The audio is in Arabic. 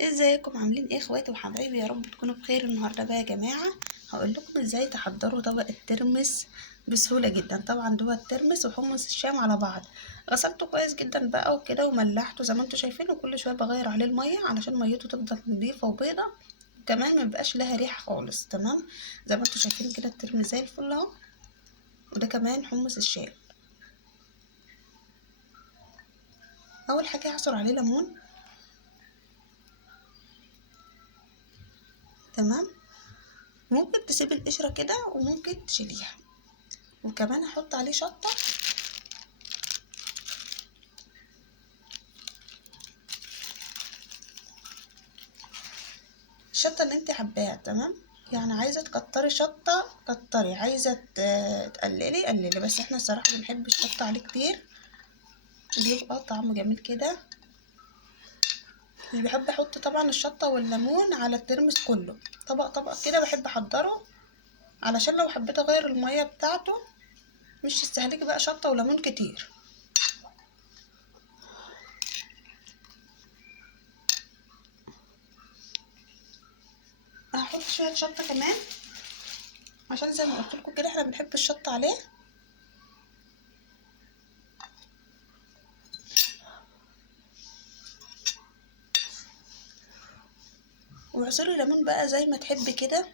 ازيكم عاملين ايه اخواتي وحبايبي؟ يا رب تكونوا بخير. النهارده بقى يا جماعه هقول لكم ازاي تحضروا طبق الترمس بسهوله جدا. طبعا دوت الترمس وحمص الشام على بعض. غسلته كويس جدا بقى وكده وملحته زي ما انتم شايفين، وكل شويه بغير عليه الميه علشان ميته تفضل نظيفه وبيضه، كمان ما بقاش لها ريحه خالص. تمام، زي ما انتم شايفين كده الترمس زي الفل اهو. وده كمان حمص الشام. اول حاجه هعصر عليه ليمون. تمام، ممكن تسيب القشره كده وممكن تشيليها. وكمان هحط عليه شطه. الشطه اللي انت حباها، تمام، يعني عايزه تكتري شطه كتري، عايزه تقللي قللي، بس احنا الصراحه بنحب الشطه عليه كتير، بيبقى طعمه جميل كده. مش بحب احط طبعا الشطه والليمون على الترمس كله، طبق طبق كده بحب احضره، علشان لو حبيت اغير الميه بتاعته مش تستهلكي بقى شطه وليمون كتير. هحط شويه شطه كمان عشان زي ما قلت لكم كده احنا بنحب الشطه عليه. وعصري ليمون بقى زي ما تحبي كده،